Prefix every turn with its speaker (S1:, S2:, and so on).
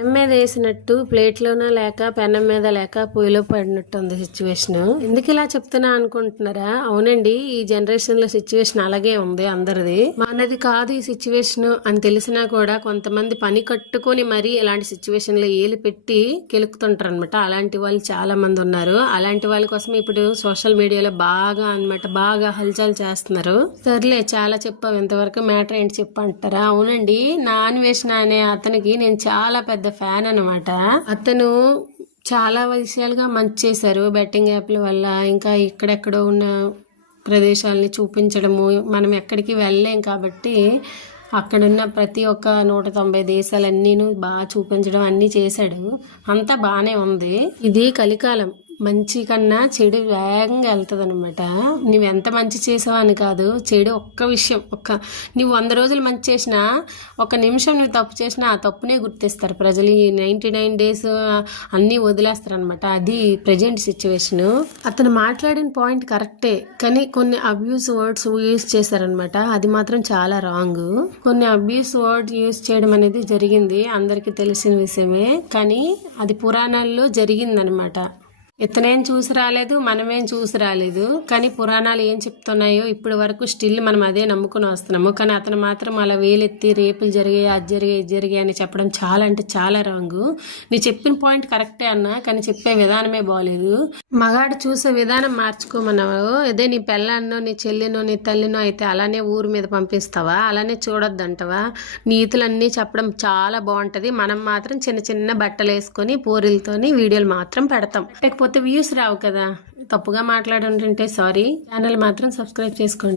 S1: పెనం మీద వేసినట్టు ప్లేట్లోన లేక పెనం మీద లేక పొయ్యిలో పడినట్టు ఉంది సిచ్యువేషన్ ఎందుకు ఇలా చెప్తున్నా అనుకుంటున్నారా? అవునండి ఈ జనరేషన్లో సిచ్యువేషన్ అలాగే ఉంది అందరిది. మనది కాదు ఈ సిచ్యువేషన్ అని తెలిసినా కూడా కొంతమంది పని కట్టుకొని మరీ ఇలాంటి సిచ్యువేషన్లో ఏలు పెట్టి కెలుకుతుంటారు అనమాట అలాంటి వాళ్ళు చాలా మంది ఉన్నారు. అలాంటి వాళ్ళ కోసం ఇప్పుడు సోషల్ మీడియాలో బాగా అనమాట బాగా హల్చల్ చేస్తున్నారు. సర్లే చాలా చెప్పావు. ఇంతవరకు మ్యాటర్ ఏంటి చెప్పంటారా? అవునండి నా అన్వేషణ అనే అతనికి. నేను చాలా పెద్ద ఫ్యాన్ అనమాట అతను చాలా విషయాలుగా మంచి చేశారు. బెట్టింగ్ యాప్ల వల్ల ఇంకా ఎక్కడెక్కడో ఉన్న ప్రదేశాలని చూపించడము మనం ఎక్కడికి వెళ్ళలేం కాబట్టి అక్కడున్న ప్రతి ఒక్క నూట తొంభై దేశాలన్నీను బాగా చూపించడం అన్నీ చేశాడు. అంతా బాగానే ఉంది. ఇది కలికాలం. మంచి కన్నా చెడు వేగంగా వెళ్తుంది అనమాట నువ్వు ఎంత మంచి చేసావని అని కాదు చెడు ఒక్క విషయం ఒక్క నువ్వు వంద రోజులు మంచి చేసినా ఒక నిమిషం నువ్వు తప్పు చేసినా ఆ తప్పునే గుర్తిస్తారు. ప్రజలు ఈ నైంటీ నైన్ డేస్ అన్నీ వదిలేస్తారు అనమాట అది ప్రజెంట్ సిచ్యువేషను. అతను మాట్లాడిన పాయింట్ కరెక్టే కానీ కొన్ని అబ్యూస్ వర్డ్స్ యూజ్ చేశారనమాట అది మాత్రం చాలా రాంగ్. కొన్ని అబ్యూస్ వర్డ్ యూజ్ చేయడం అనేది జరిగింది అందరికీ తెలిసిన విషయమే. కానీ అది పురాణాల్లో జరిగిందనమాట ఇతనేం చూసి రాలేదు మనమేం చూసి రాలేదు. కానీ పురాణాలు ఏం చెప్తున్నాయో ఇప్పటి వరకు స్టిల్ మనం అదే నమ్ముకుని వస్తున్నాము. కానీ అతను మాత్రం అలా వేలెత్తి రేపులు జరిగాయి అది జరిగాయి ఇది జరిగాయి అని చెప్పడం చాలా అంటే చాలా రాంగ్. నీ చెప్పిన పాయింట్ కరెక్టే అన్న కానీ చెప్పే విధానమే బాగలేదు మగాడు చూసే విధానం మార్చుకోమన్నావు. అదే నీ పెళ్ళాన్నో నీ చెల్లినో నీ తల్లినో అయితే అలానే ఊరు మీద పంపిస్తావా? అలానే చూడొద్దంటవా? నీతులన్నీ చెప్పడం చాలా బాగుంటది. మనం మాత్రం చిన్న చిన్న బట్టలు వేసుకొని పూరిలతోని వీడియోలు మాత్రం పెడతాం. లేకపోతే వ్యూస్ రావు కదా. తప్పుగా మాట్లాడుంటుంటే సారీ. ఛానల్ మాత్రం సబ్స్క్రైబ్ చేసుకోండి.